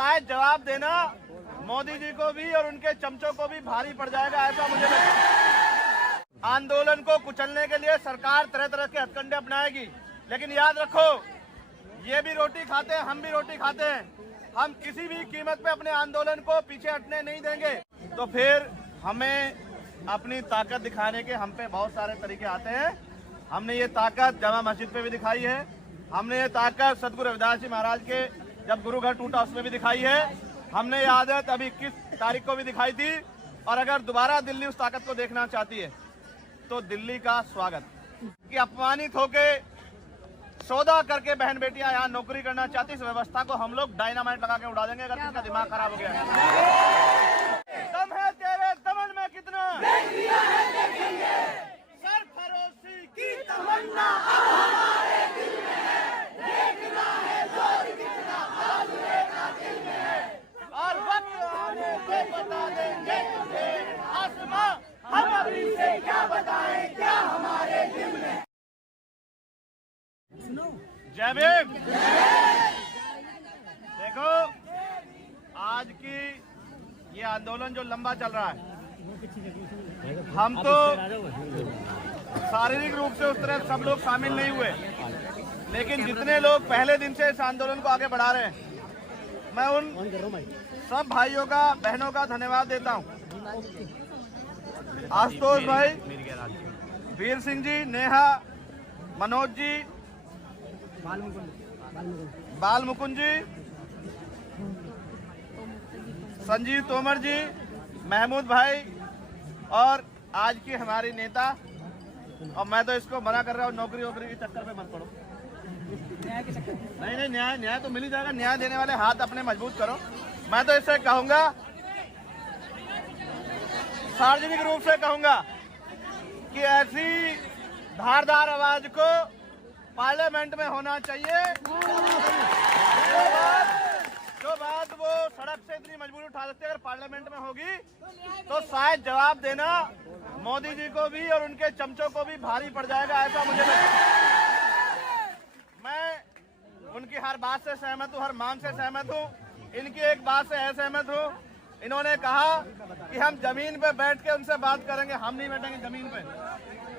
शायद जवाब देना मोदी जी को भी और उनके चमचों को भी भारी पड़ जाएगा, ऐसा मुझे लगता है। आंदोलन को कुचलने के लिए सरकार तरह तरह के हथकंडे अपनाएगी, लेकिन याद रखो, ये भी रोटी खाते हैं, हम भी रोटी खाते हैं। हम किसी भी कीमत पे अपने आंदोलन को पीछे हटने नहीं देंगे। तो फिर हमें अपनी ताकत दिखाने के हम पे बहुत सारे तरीके आते हैं। हमने ये ताकत जामा मस्जिद पे भी दिखाई है, हमने ये ताकत सतगुरु रविदास जी महाराज के जब गुरु घर टूटा उसमें भी दिखाई है, हमने ये आदत अभी 21 तारीख को भी दिखाई थी। और अगर दोबारा दिल्ली उस ताकत को देखना चाहती है तो दिल्ली का स्वागत। कि अपमानित होके सौदा करके बहन बेटियां यहाँ नौकरी करना चाहती, इस व्यवस्था को हम लोग डायनामाइट लगा के उड़ा देंगे अगर किसका दिमाग खराब हो गया। दम है तेरे दमन में कितना, सरफरोशी की तमन्ना हमारे दिल में है, देखना है जोर कितना आज़ुएगा दिल में है। और वक्त आने पे बता देंगे तुझे आसमां, हम अभी से क्या बताएं क्या हमारे दिल में। जय भीम। देखो, आज की ये आंदोलन जो लंबा चल रहा है, हम तो शारीरिक रूप से उस तरह सब लोग शामिल नहीं हुए, लेकिन जितने लोग पहले दिन से इस आंदोलन को आगे बढ़ा रहे हैं, मैं उन सब भाइयों का बहनों का धन्यवाद देता हूं। आशुतोष भाई, वीर सिंह जी, नेहा, मनोज जी, बाल मुकुंद जी, संजीव तोमर जी, महमूद भाई और आज की हमारी नेता। और मैं तो इसको मना कर रहा हूँ, नौकरी वोकरी के चक्कर में मत पड़ो। नहीं, न्याय तो मिल ही जाएगा। न्याय देने वाले हाथ अपने मजबूत करो। मैं तो इससे कहूंगा, सार्वजनिक रूप से कहूंगा कि ऐसी धारदार आवाज को पार्लियामेंट में होना चाहिए। जो बात वो सड़क से इतनी मजबूरी उठा सकते अगर पार्लियामेंट में होगी तो शायद जवाब देना मोदी जी को भी और उनके चमचों को भी भारी पड़ जाएगा, ऐसा मुझे लगता है। मैं उनकी हर बात से सहमत हूँ, हर मांग से सहमत हूँ। इनकी एक बात से असहमत हूँ। इन्होंने कहा कि हम जमीन पे बैठ के उनसे बात करेंगे। हम नहीं बैठेंगे जमीन पे,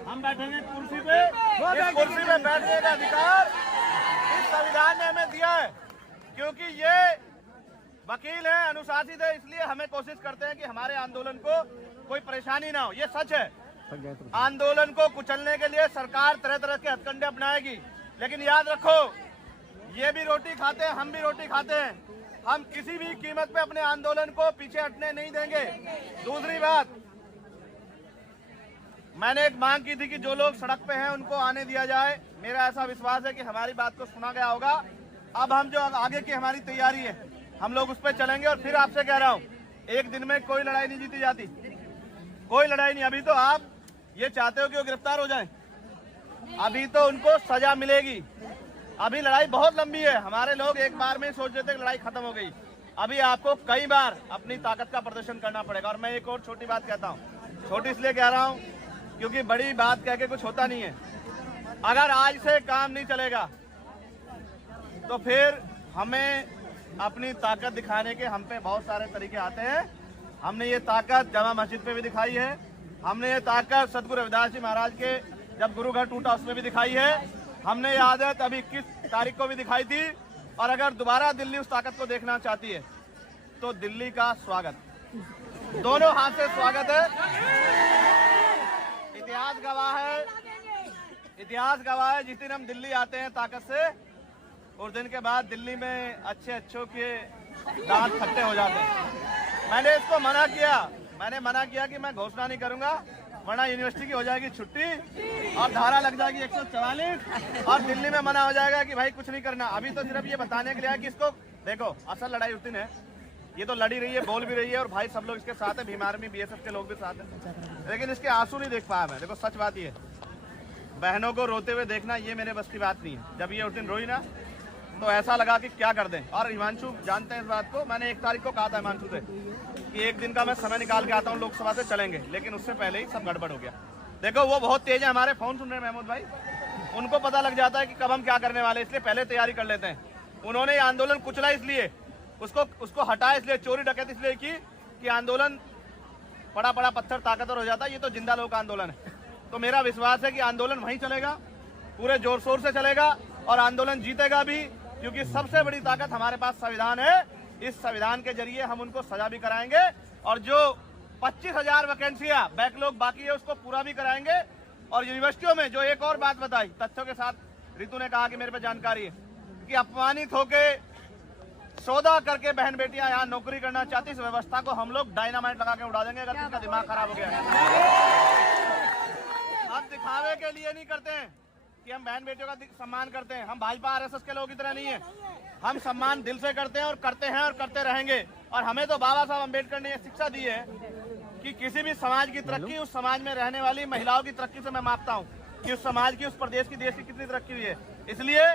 हम बैठेंगे कुर्सी पे। इस कुर्सी पे बैठने का अधिकार इस संविधान ने हमें दिया है, क्योंकि ये वकील है, अनुशासित है, इसलिए हमें कोशिश करते हैं कि हमारे आंदोलन को कोई परेशानी ना हो। ये सच है। आंदोलन को कुचलने के लिए सरकार तरह तरह के हथकंडे अपनाएगी, लेकिन याद रखो, ये भी रोटी खाते हैं, हम भी रोटी खाते हैं। हम किसी भी कीमत पे अपने आंदोलन को पीछे हटने नहीं देंगे। दूसरी बात, मैंने एक मांग की थी कि जो लोग सड़क पे हैं उनको आने दिया जाए। मेरा ऐसा विश्वास है कि हमारी बात को सुना गया होगा। अब हम जो आगे की हमारी तैयारी है, हम लोग उस पर चलेंगे। और फिर आपसे कह रहा हूँ, एक दिन में कोई लड़ाई नहीं जीती जाती, कोई लड़ाई नहीं। अभी तो आप ये चाहते हो कि वो गिरफ्तार हो जाएं, अभी तो उनको सजा मिलेगी। अभी लड़ाई बहुत लंबी है। हमारे लोग एक बार में सोच रहे थे कि लड़ाई खत्म हो गई। अभी आपको कई बार अपनी ताकत का प्रदर्शन करना पड़ेगा। और मैं एक और छोटी बात कहता हूँ, छोटी इसलिए कह रहा हूँ क्योंकि बड़ी बात कह के कुछ होता नहीं है। अगर आज से काम नहीं चलेगा तो फिर हमें अपनी ताकत दिखाने के हम पे बहुत सारे तरीके आते हैं। हमने ये ताकत जामा मस्जिद पे भी दिखाई है, हमने ये ताकत सतगुरु रविदास जी महाराज के जब गुरु घर टूटा उसमें भी दिखाई है, हमने ये आदत अभी 21 तारीख को भी दिखाई थी। और अगर दोबारा दिल्ली उस ताकत को देखना चाहती है तो दिल्ली का स्वागत, दोनों हाथ से स्वागत है। इतिहास गवाह है, जिस दिन हम दिल्ली आते हैं ताकत से, उस दिन के बाद दिल्ली में अच्छों के दांत खट्टे हो जाते हैं। मैंने इसको मना किया कि मैं घोषणा नहीं करूंगा, वरना यूनिवर्सिटी की हो जाएगी छुट्टी और धारा लग जाएगी 144 और दिल्ली में मना हो जाएगा कि भाई कुछ नहीं करना। अभी तो सिर्फ ये बताने के लिए है कि इसको देखो, असल लड़ाई उस दिन है। ये तो लड़ी रही है, बोल भी रही है, और भाई सब लोग इसके साथ है, भीम आर्मी बीएसएफ के लोग भी साथ हैं, लेकिन इसके आंसू नहीं देख पाया मैं। देखो, सच बात ये, बहनों को रोते हुए देखना ये मेरे बस की बात नहीं है। जब ये उस दिन रोई ना तो ऐसा लगा कि क्या कर दें। और हिमांशु जानते हैं इस बात को, मैंने 1 तारीख को कहा था हिमांशु से कि एक दिन का मैं समय निकाल के आता हूँ, लोकसभा से चलेंगे, लेकिन उससे पहले ही सब गड़बड़ हो गया। देखो, वो बहुत तेज है, हमारे फोन सुन रहे हैं महमूद भाई, उनको पता लग जाता है कि कब हम क्या करने वाले, इसलिए पहले तैयारी कर लेते हैं। उन्होंने आंदोलन कुचला इसलिए उसको हटाए, इसलिए चोरी डकैती इसलिए की कि आंदोलन पड़ा पड़ा पत्थर ताकतवर हो जाता है। ये तो जिंदा लोग का आंदोलन है। तो मेरा विश्वास है कि आंदोलन वहीं चलेगा, पूरे जोर शोर से चलेगा और आंदोलन जीतेगा भी, क्योंकि सबसे बड़ी ताकत हमारे पास संविधान है। इस संविधान के जरिए हम उनको सजा भी कराएंगे और जो 25,000 वैकेंसियां बैकलॉग बाकी है उसको पूरा भी कराएंगे। और यूनिवर्सिटियों में जो एक और बात बताई, तथ्यों के साथ रितु ने कहा कि मेरे पे जानकारी है कि अपमानित होके सौदा करके बहन बेटियां यहाँ नौकरी करना चाहती, इस व्यवस्था को हम लोग डायनामाइट लगा के उड़ा देंगे अगर किसका दिमाग खराब हो गया। हम दिखावे के लिए नहीं करते हैं कि हम बहन बेटियों का सम्मान करते हैं। हम भाजपा आरएसएस के लोग की तरह नहीं है। हम सम्मान दिल से करते हैं और करते रहेंगे। और हमें तो बाबा साहब अम्बेडकर ने यह शिक्षा दी है कि किसी भी समाज की तरक्की उस समाज में रहने वाली महिलाओं की तरक्की से मैं मापता हूँ कि उस समाज की, उस प्रदेश की, देश की कितनी तरक्की हुई है। इसलिए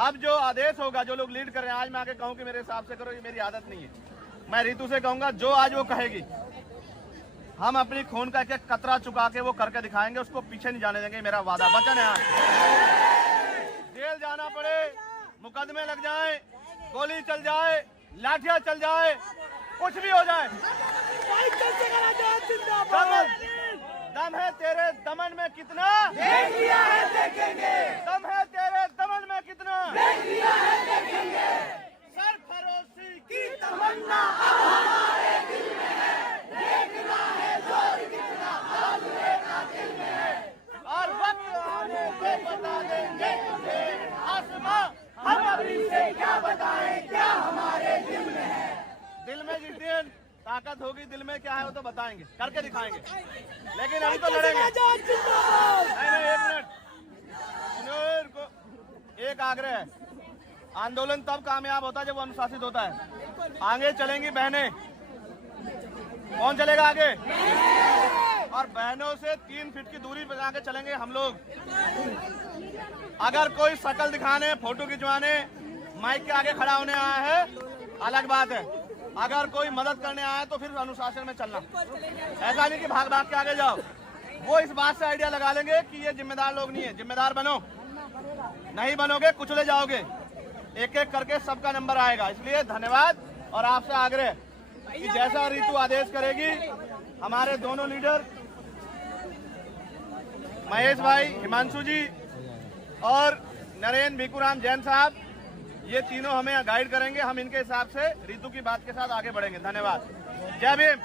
अब जो आदेश होगा, जो लोग लीड कर रहे हैं, आज मैं आके कहूँ कि मेरे हिसाब से करो, ये मेरी आदत नहीं है। मैं रितु से कहूंगा जो आज वो कहेगी, हम अपनी खून का एक कतरा चुका के वो करके दिखाएंगे, उसको पीछे नहीं जाने देंगे। मेरा वादा वचन है। जेल जाना पड़े, मुकदमे लग जाए, गोली चल जाए, लाठियां चल जाए, कुछ भी हो जाए, दम है तेरे दमन में कितना, देख लिया है देखेंगे। दम है तेरे दमन में कितना, देख लिया है देखेंगे। सरफरोशी की तमन्ना अब हमारे दिल में है, देखना है जोर कितना आज़ुए का दिल में है। और वक्त आने पे बता देंगे तुझे आसमां, हम अभी से क्या बताएं क्या हमारे दिल में है। दिल में जिस दिन ताकत होगी, दिल में क्या है वो तो बताएंगे, करके दिखाएंगे। लेकिन अभी तो लड़ेंगे। नहीं, एक मिनट, एक आग्रह है, आंदोलन तब कामयाब होता है जब वो अनुशासित होता है। आगे चलेंगी बहनें, कौन चलेगा आगे? और बहनों से 3 फीट की दूरी बना के चलेंगे हम लोग। अगर कोई शक्ल दिखाने, फोटो खिंचवाने, माइक के आगे खड़ा होने आया है, अलग बात है। अगर कोई मदद करने आया तो फिर अनुशासन में चलना। ऐसा नहीं कि भाग भाग के आगे जाओ। वो इस बात से आइडिया लगा लेंगे कि ये जिम्मेदार लोग नहीं है। जिम्मेदार बनो, नहीं बनोगे कुचले जाओगे। एक एक करके सबका नंबर आएगा। इसलिए धन्यवाद और आपसे आग्रह कि जैसा रितु आदेश करेगी, हमारे दोनों लीडर महेश भाई, हिमांशु जी और नरेंद्र भिकूराम जैन साहब, ये तीनों हमें गाइड करेंगे। हम इनके हिसाब से रितु की बात के साथ आगे बढ़ेंगे। धन्यवाद। जय भीम।